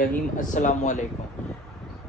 बिस्मिल्लाहिर्रहमानिर्रहीम। अस्सलामु अलैकुम।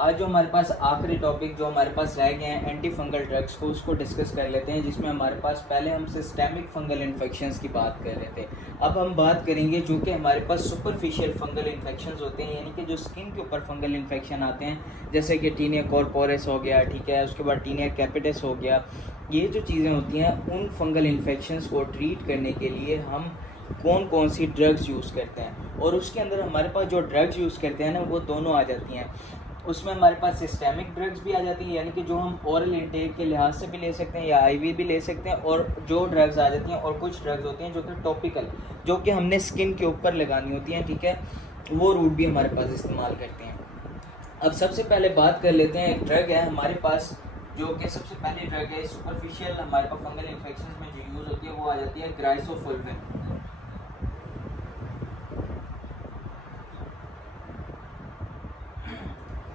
आज जो हमारे पास आखिरी टॉपिक जो हमारे पास रह गए हैं एंटी फंगल ड्रग्स को उसको डिस्कस कर लेते हैं, जिसमें हमारे पास पहले हम सिस्टेमिक फंगल इन्फेक्शंस की बात कर रहे थे। अब हम बात करेंगे जो कि हमारे पास सुपरफिशियल फंगल इन्फेक्शंस होते हैं, यानी कि जो स्किन के ऊपर फंगल इन्फेक्शन आते हैं, जैसे कि टीनिया कॉर्पोरस हो गया, ठीक है, उसके बाद टीनिया कैपिटस हो गया। ये जो चीज़ें होती हैं उन फंगल इन्फेक्शंस को ट्रीट करने के लिए हम कौन कौन सी ड्रग्स यूज़ करते हैं, और उसके अंदर हमारे पास जो ड्रग्स यूज़ करते हैं ना वो दोनों आ जाती हैं। उसमें हमारे पास सिस्टेमिक ड्रग्स भी आ जाती हैं, यानी कि जो हम ओरल इंटेक के लिहाज से भी ले सकते हैं या आईवी भी ले सकते हैं, और जो ड्रग्स आ जाती हैं, और कुछ ड्रग्स होती हैं जो कि टॉपिकल, जो कि हमने स्किन के ऊपर लगानी होती हैं, ठीक है, वो रूट भी हमारे पास इस्तेमाल करते हैं। अब सबसे पहले बात कर लेते हैं, एक ड्रग है हमारे पास जो कि सबसे पहली ड्रग है सुपरफिशियल हमारे पास फंगल इन्फेक्शन में जो यूज़ होती है, वो आ जाती है ग्राइसोफुल्विन।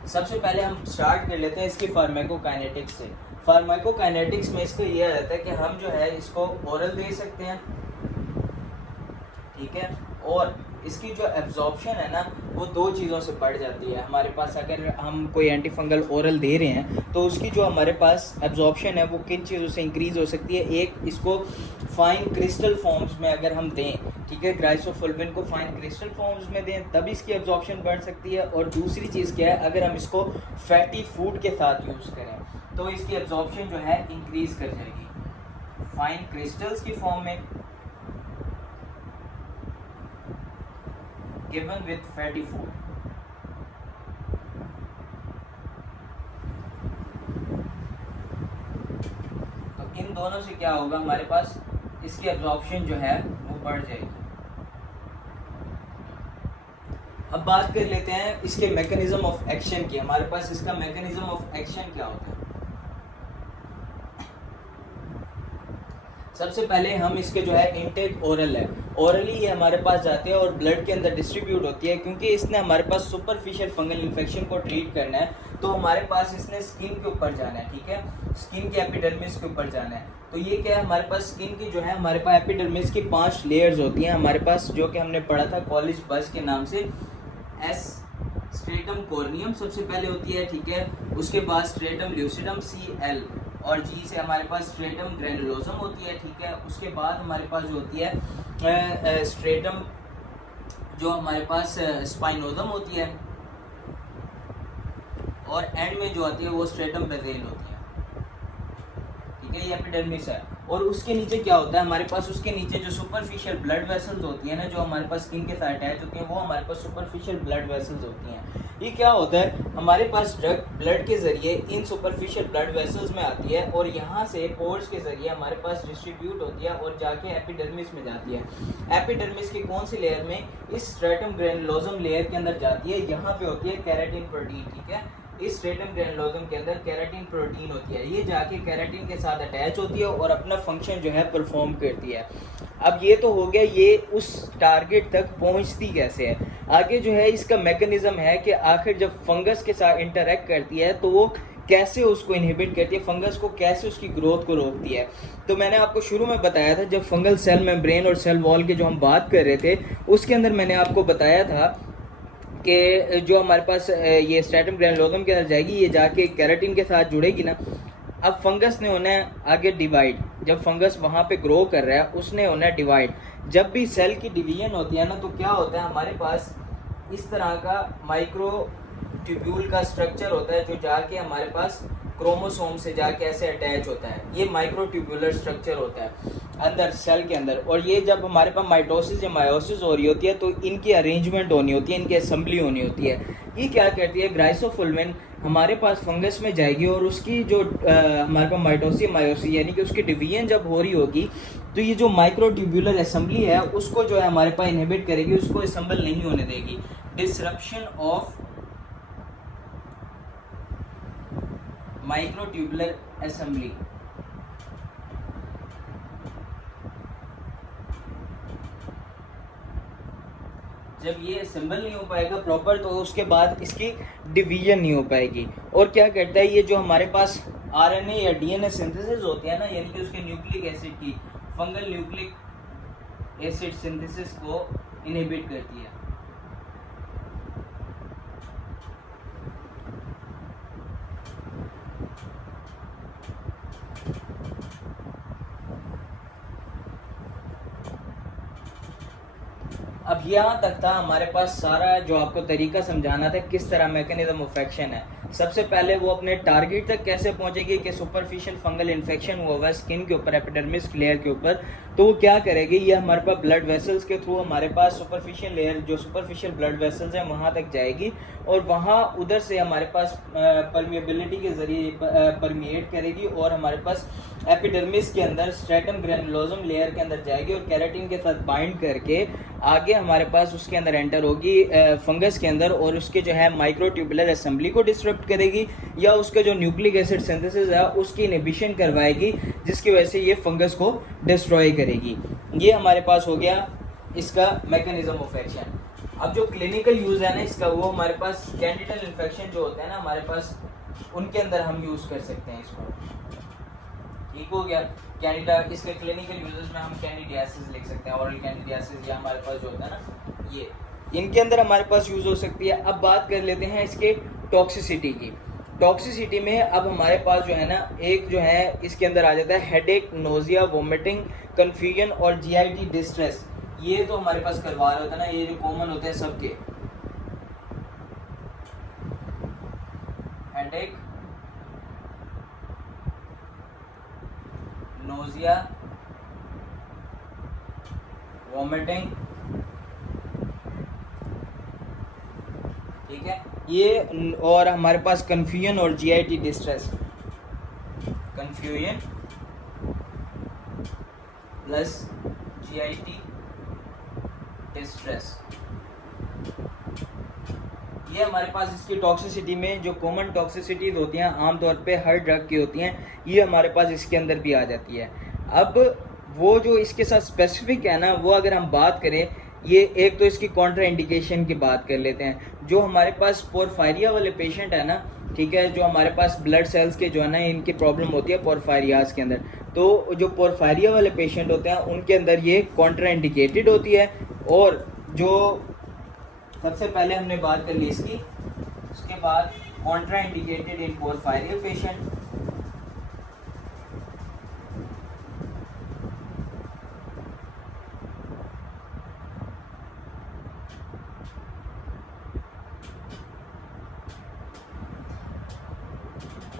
सबसे पहले हम स्टार्ट कर लेते हैं इसकी फार्माकोकाइनेटिक्स से। फार्माकोकाइनेटिक्स में इसका ये रहता है कि हम जो है इसको ओरल दे सकते हैं, ठीक है, और इसकी जो एब्जॉर्प्शन है ना वो दो चीज़ों से बढ़ जाती है। हमारे पास अगर हम कोई एंटी फंगल ओरल दे रहे हैं तो उसकी जो हमारे पास एब्जॉर्प्शन है वो किन चीज़ों से इंक्रीज़ हो सकती है। एक, इसको फाइन क्रिस्टल फॉर्म्स में अगर हम दें, ठीक है, ग्राइसोफुल्विन को फाइन क्रिस्टल फॉर्म्स में दें तब इसकी एब्जॉर्प्शन बढ़ सकती है। और दूसरी चीज़ क्या है, अगर हम इसको फैटी फूड के साथ यूज़ करें तो इसकी एब्जॉर्प्शन जो है इंक्रीज़ कर जाएगी फाइन क्रिस्टल्स की फॉर्म में given with fatty food। तो इन दोनों से क्या होगा, हमारे पास इसकी एब्जॉर्प्शन जो है वो बढ़ जाएगी। अब बात कर लेते हैं इसके मैकेनिज्म ऑफ एक्शन की। हमारे पास इसका मैकेनिज्म ऑफ एक्शन क्या होता है। सबसे पहले हम इसके जो है इनटेक ओरल है, ओरली ये हमारे पास जाते हैं और ब्लड के अंदर डिस्ट्रीब्यूट होती है, क्योंकि इसने हमारे पास सुपरफिशियल फंगल इन्फेक्शन को ट्रीट करना है तो हमारे पास इसने स्किन के ऊपर जाना है, ठीक है, स्किन के एपिडर्मिस के ऊपर जाना है। तो ये क्या है, हमारे पास स्किन की जो है हमारे पास एपिडर्मिस की 5 लेयर्स होती हैं हमारे पास, जो कि हमने पढ़ा था कॉलेज बस के नाम से। एस स्ट्रेटम कॉर्नियम सबसे पहले होती है, ठीक है, उसके बाद स्ट्रेटम ल्यूसिडम CL, और जी से हमारे पास स्ट्रेटम ग्रैनुलोसम होती है, ठीक है, उसके बाद हमारे पास जो होती है स्ट्रेटम जो हमारे पास स्पाइनोजम होती है, और एंड में जो आती है वो स्ट्रेटम बेसेल होती है, ठीक है, ये एपिडर्मिस है। और उसके नीचे क्या होता है हमारे पास, उसके नीचे जो सुपरफिशियल ब्लड वेसल्स होती है ना, जो हमारे पास स्किन के साथ अटैच होती हैं, वो हमारे पास सुपरफिशियल ब्लड वेसल्स होती हैं। ये क्या होता है, हमारे पास ड्रग ब्लड के ज़रिए इन सुपरफिशियल ब्लड वेसल्स में आती है और यहाँ से पोर्स के ज़रिए हमारे पास डिस्ट्रीब्यूट होती है और जाके एपिडर्मिस में जाती है। एपिडर्मिस की कौन सी लेयर में, इस स्ट्रेटम ग्रैनुलोसम लेयर के अंदर जाती है, यहाँ पे होती है केराटिन प्रोटीन, ठीक है, इस स्ट्रेटम ग्रैनुलोसम के अंदर केराटिन प्रोटीन होती है, ये जाके केराटिन के साथ अटैच होती है और अपना फंक्शन जो है परफॉर्म करती है। अब ये तो हो गया ये उस टारगेट तक पहुंचती कैसे है। आगे जो है इसका मैकेनिज्म है कि आखिर जब फंगस के साथ इंटरेक्ट करती है तो वो कैसे उसको इनहिबिट करती है, फंगस को कैसे उसकी ग्रोथ को रोकती है। तो मैंने आपको शुरू में बताया था, जब फंगल सेल मेम्ब्रेन और सेल वॉल के जो हम बात कर रहे थे उसके अंदर मैंने आपको बताया था कि जो हमारे पास ये स्ट्रेटम ग्रैनुलोसम के अंदर जाएगी, ये जाके केराटिन के साथ जुड़ेगी ना। अब फंगस ने होना है आगे डिवाइड, जब फंगस वहाँ पे ग्रो कर रहा है उसने होना है डिवाइड। जब भी सेल की डिवीजन होती है ना तो क्या होता है, हमारे पास इस तरह का माइक्रो ट्यूब्यूल का स्ट्रक्चर होता है जो जाके हमारे पास क्रोमोसोम से जाके ऐसे अटैच होता है। ये माइक्रो ट्यूब्यूलर स्ट्रक्चर होता है अंदर सेल के अंदर, और ये जब हमारे पास माइटोसिस या मायोसिस हो रही होती है तो इनकी अरेंजमेंट होनी होती है, इनकी असेंबली होनी होती है। ये क्या करती है, ग्राइसोफुल्विन हमारे पास फंगस में जाएगी और उसकी जो हमारे पास माइटोसिस मायोसिस यानी कि उसकी डिवीजन जब हो रही होगी तो ये जो माइक्रो ट्यूब्यूलर असेंबली है उसको जो है हमारे पास इनहिबिट करेगी, उसको असेंबल नहीं होने देगी। डिसरप्शन ऑफ माइक्रोट्यूबुलर असेंबली, जब ये असेंबल नहीं हो पाएगा प्रॉपर तो उसके बाद इसकी डिवीजन नहीं हो पाएगी। और क्या करता है, ये जो हमारे पास आरएनए या डीएनए सिंथेसिस होती है ना, यानी कि उसके न्यूक्लिक एसिड की फंगल न्यूक्लिक एसिड सिंथेसिस को इनहिबिट करती है। यहाँ तक था हमारे पास सारा जो आपको तरीका समझाना था किस तरह मैकेनिज्म ऑफ एक्शन है। सबसे पहले वो अपने टारगेट तक कैसे पहुंचेगी कि सुपरफिशियल फंगल इन्फेक्शन हुआ हुआ है स्किन के ऊपर, एपिडर्मिस लेयर के ऊपर, तो वो क्या करेगी, ये हमारे पास ब्लड वेसल्स के थ्रू हमारे पास सुपरफिशियल लेयर जो सुपरफिशियल ब्लड वेसल्स हैं वहाँ तक जाएगी और वहाँ उधर से हमारे पास परमिएबिलिटी के ज़रिए परमिएट करेगी और हमारे पास एपिडर्मिस के अंदर स्ट्रेटम ग्रैनुलोसम लेयर के अंदर जाएगी और केराटिन के साथ बाइंड करके आगे हमारे पास उसके अंदर एंटर होगी फंगस के अंदर और उसके जो है माइक्रोट्यूबुलर असेंबली को डिस्टर्ब करेगी या उसका जो न्यूक्लिक एसिड सिंथेसिस है उसकी इनहिबिशन करवाएगी, जिसकी वजह से ये फंगस को डिस्ट्रॉय करेगी। ये हमारे पास हो गया इसका मैकेनिज्म ऑफ एक्शन। अब जो क्लिनिकल यूज़ है ना इसका, वो हमारे पास कैंडिडल इन्फेक्शन जो होते हैं ना हमारे पास, उनके अंदर हम यूज़ कर सकते हैं इसको। ठीक हो गया। कैंडिडा, इसके क्लिनिकल यूजेस में हम कैंडिडियासिस लिख सकते हैं, ऑरल कैंडिडियासिस, या हमारे पास जो होता है ना ये, इनके अंदर हमारे पास यूज़ हो सकती है। अब बात कर लेते हैं इसके टॉक्सिसिटी की। टॉक्सिसिटी में अब हमारे पास जो है ना एक जो है इसके अंदर आ जाता है हेडेक, नोजिया, वोमिटिंग, कन्फ्यूजन और जीआईटी डिस्ट्रेस। ये तो हमारे पास करवा रहे होता है ना, ये जो कॉमन होते हैं सबके, हेडेक, नोजिया, वोमिटिंग, ठीक है ये, और हमारे पास कन्फ्यूजन और GIT distress. Confusion plus GIT distress, ये हमारे पास इसकी टॉक्सिसिटी में जो कॉमन टॉक्सिसिटीज होती हैं आमतौर पे हर ड्रग की होती हैं, ये हमारे पास इसके अंदर भी आ जाती है। अब वो जो इसके साथ स्पेसिफिक है ना, वो अगर हम बात करें, ये एक तो इसकी कॉन्ट्रा इंडिकेशन की बात कर लेते हैं। जो हमारे पास पोरफायरिया वाले पेशेंट है ना, ठीक है, जो हमारे पास ब्लड सेल्स के जो है ना इनकी प्रॉब्लम होती है पोरफायरियाज के अंदर, तो जो पोरफायरिया वाले पेशेंट होते हैं उनके अंदर ये कॉन्ट्रा इंडिकेटेड होती है। और जो सबसे पहले हमने बात कर ली इसकी, उसके बाद कॉन्ट्रा इंडिकेटेड इन पोरफायरिया पेशेंट,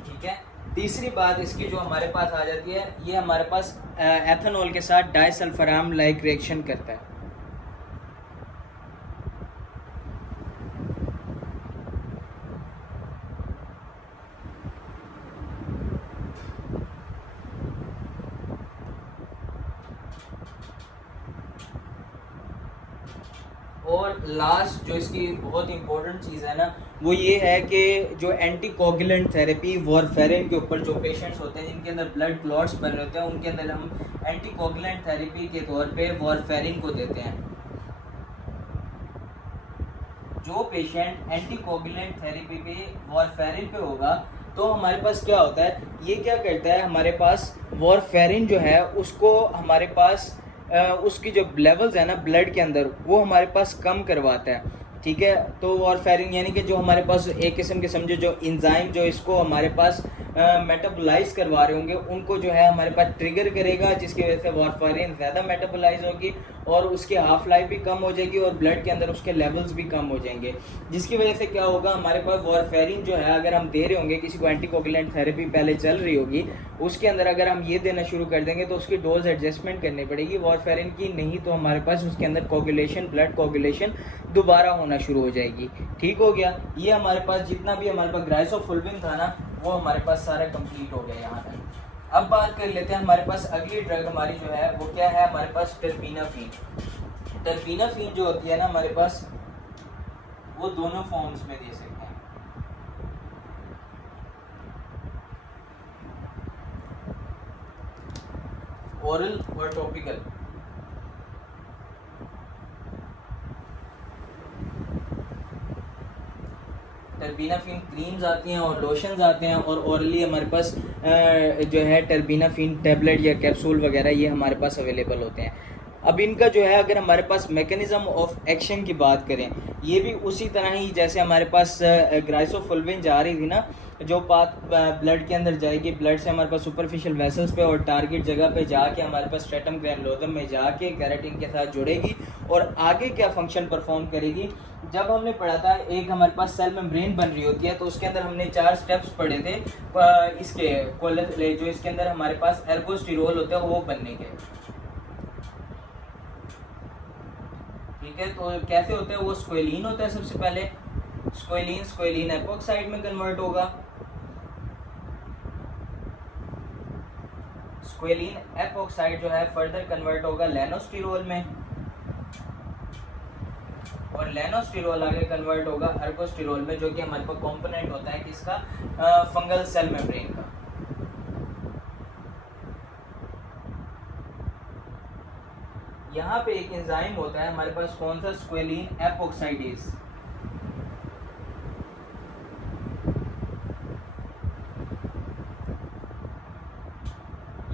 ठीक है। तीसरी बात इसकी जो हमारे पास आ जाती है, ये हमारे पास एथेनॉल के साथ डाइसल्फराम लाइक रिएक्शन करता है। और लास्ट जो इसकी बहुत इंपॉर्टेंट चीज़ है ना, वो ये है कि जो एंटी कोगुलेंट थेरेपी वॉरफेरिन के ऊपर जो पेशेंट्स होते हैं जिनके अंदर ब्लड क्लॉट्स बन रहे होते हैं, उनके अंदर हम एंटी कोगुलेंट थेरेपी के तौर पे वॉरफेरिन को देते हैं। जो पेशेंट एंटी कोगुलेंट थेरेपी पे वॉरफेरिन पे होगा, तो हमारे पास क्या होता है, ये क्या करता है, हमारे पास वॉरफेरिन जो है उसको हमारे पास उसकी जो लेवल्स है ना ब्लड के अंदर, वो हमारे पास कम करवाता है। ठीक है, तो वॉरफेरिन यानी कि जो हमारे पास एक किस्म के समझो जो इंजाइम जो इसको हमारे पास मेटाबोलाइज करवा रहे होंगे, उनको जो है हमारे पास ट्रिगर करेगा, जिसकी वजह से वॉरफेरिन ज़्यादा मेटाबोलाइज होगी और उसकी हाफ लाइफ भी कम हो जाएगी और ब्लड के अंदर उसके लेवल्स भी कम हो जाएंगे। जिसकी वजह से क्या होगा, हमारे पास वॉरफेरिन जो है अगर हम दे रहे होंगे, किसी को एंटीकोगुलेंट थेरेपी पहले चल रही होगी, उसके अंदर अगर हम ये देना शुरू कर देंगे तो उसकी डोज एडजस्टमेंट करनी पड़ेगी वॉरफेरिन की, नहीं तो हमारे पास उसके अंदर कोगुलेशन, ब्लड कोगुलेशन दोबारा होना शुरू हो जाएगी। ठीक हो गया। ये हमारे पास जितना भी हमारे पास ग्राइसोफुल्विन था ना, वो हमारे पास सारा कंप्लीट हो गया यहाँ तक। अब बात कर लेते हैं हमारे पास अगली ड्रग हमारी जो है वो क्या है, हमारे पास टर्पीनाफीन। टर्पीनाफीन जो होती है ना हमारे पास, वो दोनों फॉर्म्स में दे सकते हैं। ओरल और टॉपिकल। टर्बीनाफिन क्रीम्स आती हैं और लोशंस आते हैं, और ओरली हमारे पास जो है टर्बीनाफिन टैबलेट या कैप्सूल वगैरह ये हमारे पास अवेलेबल होते हैं। अब इनका जो है अगर हमारे पास मैकेनिज्म ऑफ एक्शन की बात करें, ये भी उसी तरह ही जैसे हमारे पास ग्राइसोफुल्विन जा रही थी ना, जो पाथ ब्लड के अंदर जाएगी, ब्लड से हमारे पास सुपरफिशियल वेसल्स पे और टारगेट जगह पे जाके हमारे पास स्ट्रेटम ग्रैनुलोसम में जाके केराटिन के साथ जुड़ेगी और आगे क्या फंक्शन परफॉर्म करेगी। जब हमने पढ़ा था एक हमारे पास सेल मेम्ब्रेन बन रही होती है, तो उसके अंदर हमने 4 स्टेप्स पढ़े थे इसके जो इसके अंदर हमारे पास एर्गोस्टिरोल होता है वो बनने के। ठीक है, तो कैसे होता है वो, स्क्वेलिन होता है सबसे पहले, स्क्वेलिन एपोक्साइड में कन्वर्ट होगा, स्क्वेलिन एपोक्साइड जो है फर्दर कन्वर्ट होगा लेनोस्टिरोल में, और लेनोस्टिरोल आगे कन्वर्ट होगा एर्गोस्टिरोल में, जो कि हमारे पास कंपोनेंट होता है किसका, फंगल सेल मेम्ब्रेन का। यहाँ पे एक एंजाइम होता है हमारे पास, कौन सा, स्क्वेलिन एपोक्साइडेज।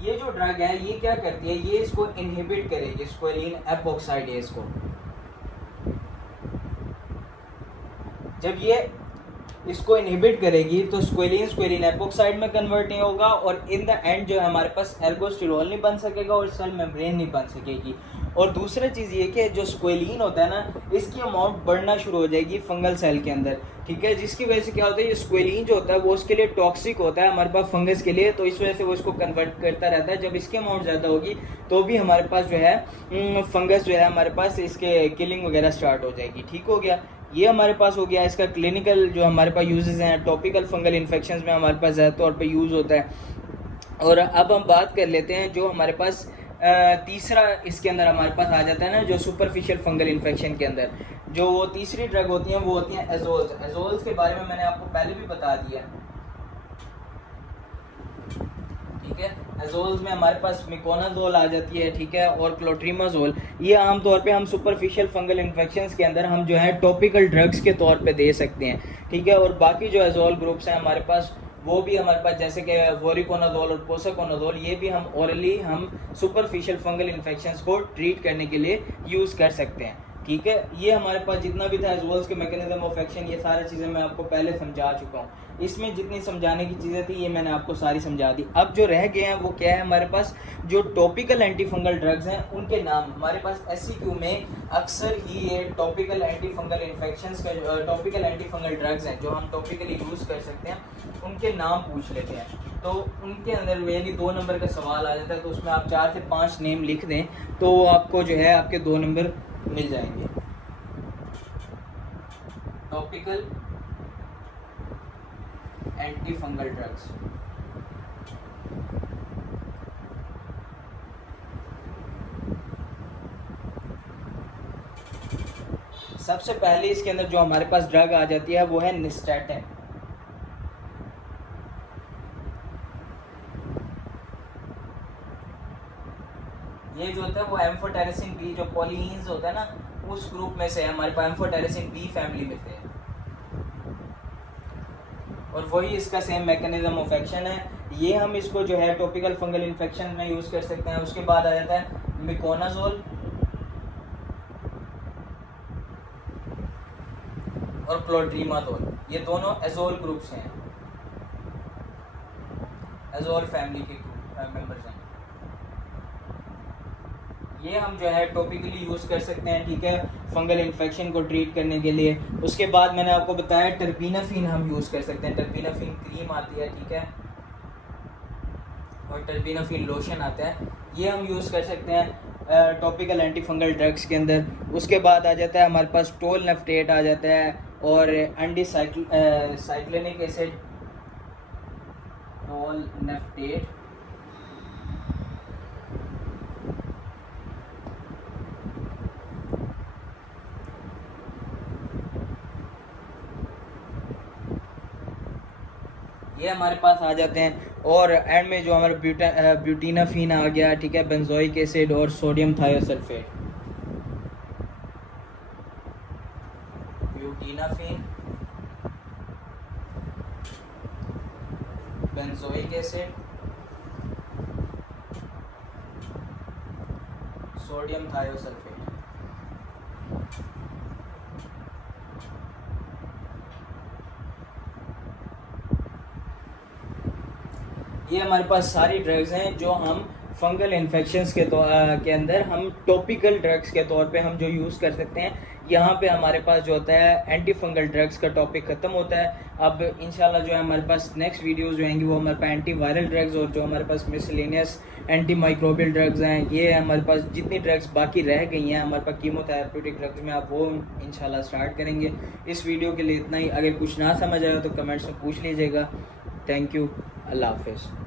ये जो ड्रग है ये क्या करती है, ये इसको इनहिबिट करेगी, स्क्वेलिन एपोक्साइडेज को। जब ये इसको इनहिबिट करेगी तो स्क्वेलिन एपोक्साइड में कन्वर्ट नहीं होगा, और इन द एंड जो है हमारे पास एर्गोस्टिरोल नहीं बन सकेगा और सेल मेम्ब्रेन नहीं बन सकेगी। और दूसरा चीज़ ये कि जो स्क्वेलिन होता है ना, इसकी अमाउंट बढ़ना शुरू हो जाएगी फंगल सेल के अंदर। ठीक है, जिसकी वजह से क्या होता है, ये स्क्वेलिन जो होता है वो उसके लिए टॉक्सिक होता है हमारे पास फंगस के लिए, तो इस वजह से वो इसको कन्वर्ट करता रहता है। जब इसकी अमाउंट ज़्यादा होगी तो भी हमारे पास जो है फंगस जो है हमारे पास इसके किलिंग वगैरह स्टार्ट हो जाएगी। ठीक हो गया, ये हमारे पास हो गया। इसका क्लिनिकल जो हमारे पास यूजेस हैं, टॉपिकल फंगल इन्फेक्शंस में हमारे पास ज़्यादा तौर पे यूज़ होता है। और अब हम बात कर लेते हैं जो हमारे पास तीसरा इसके अंदर हमारे पास आ जाता है ना, जो सुपरफिशियल फंगल इन्फेक्शन के अंदर जो वो तीसरी ड्रग होती हैं वो होती हैं एजोल्स। एजोल्स के बारे में मैंने आपको पहले भी बता दिया। ठीक है, एजोल्स में हमारे पास मिकोनाजोल आ जाती है, ठीक है, और क्लोट्रीमाजोल। ये आमतौर पे हम सुपरफिशियल फंगल इन्फेक्शंस के अंदर हम जो है टॉपिकल ड्रग्स के तौर पे दे सकते हैं। ठीक है, और बाकी जो एजोल ग्रुप्स हैं हमारे पास वो भी हमारे पास जैसे कि वोरिकोनाजोल और पोसाकोनाजोल, ये भी हम ओरली हम सुपरफिशियल फंगल इन्फेक्शंस को ट्रीट करने के लिए यूज़ कर सकते हैं। ठीक है, ये हमारे पास जितना भी था एजोल्स के मैकेनिज्म ऑफ एक्शन, ये सारी चीज़ें मैं आपको पहले समझा चुका हूँ। इसमें जितनी समझाने की चीज़ें थी ये मैंने आपको सारी समझा दी। अब जो रह गए हैं वो क्या है, हमारे पास जो टॉपिकल एंटी फंगल ड्रग्स हैं उनके नाम हमारे पास SCQ में अक्सर ही ये टॉपिकल एंटी फंगल इन्फेक्शंस का टॉपिकल एंटी फंगल ड्रग्स हैं जो हम टॉपिकली यूज़ कर सकते हैं, उनके नाम पूछ लेते हैं। तो उनके अंदर मेनली 2 नंबर का सवाल आ जाता है, तो उसमें आप 4 से 5 नेम लिख दें तो आपको जो है आपके 2 नंबर मिल जाएंगे। टॉपिकल एंटी फंगल ड्रग्स, सबसे पहले इसके अंदर जो हमारे पास ड्रग आ जाती है वो है निस्टैटिन। ये जो होता है वो एम्फोटेरेसिन बी, जो पॉलीन्स होता है ना, उस ग्रुप में से है, हमारे पास एम्फोटेरेसिन बी फैमिली में से, और वही इसका सेम मैकेनिज्म ऑफ एक्शन है। ये हम इसको जो है टॉपिकल फंगल इन्फेक्शन में यूज़ कर सकते हैं। उसके बाद आ जाता है मिकोनाजोल और क्लोट्रीमाजोल, ये दोनों एजोल ग्रुप्स हैं, एजोल फैमिली के मेंबर्स हैं। ये हम जो है टॉपिकली यूज़ कर सकते हैं, ठीक है, फंगल इन्फेक्शन को ट्रीट करने के लिए। उसके बाद मैंने आपको बताया टर्पीनाफिन हम यूज़ कर सकते हैं, टर्पीनाफिन क्रीम आती है, ठीक है, और टर्पीनाफिन लोशन आता है, ये हम यूज़ कर सकते हैं टॉपिकल एंटी फंगल ड्रग्स के अंदर। उसके बाद आ जाता है हमारे पास टोलनेफ्टेट आ जाता है और साइक्लिनिक एसिड, टोलनेफ्टेट, ये हमारे पास आ जाते हैं। और एंड में जो हमारा ब्यूटीनाफिन आ गया, ठीक है, बेंजोइक एसिड और sodium thiosulphate, butenafine, benzoic acid, sodium thiosulphate. ये हमारे पास सारी ड्रग्स हैं जो हम फंगल इन्फेक्शंस के अंदर हम टॉपिकल ड्रग्स के तौर पे हम जो यूज़ कर सकते हैं। यहाँ पे हमारे पास जो होता है एंटी फंगल ड्रग्स का टॉपिक ख़त्म होता है। अब इंशाल्लाह जो है हमारे पास नेक्स्ट वीडियोस जो आएंगी वो हमारे पास एंटी वायरल ड्रग्स और जो हमारे पास मिसलेनियस एंटी माइक्रोबियल ड्रग्स हैं, ये हमारे पास जितनी ड्रग्स बाकी रह गई हैं हमारे पास कीमोथेरेप्यूटिक ड्रग्स में, आप वो इंशाल्लाह स्टार्ट करेंगे। इस वीडियो के लिए इतना ही। अगर कुछ ना समझ आया तो कमेंट्स में पूछ लीजिएगा। Thank you. अल्लाह हाफिज़।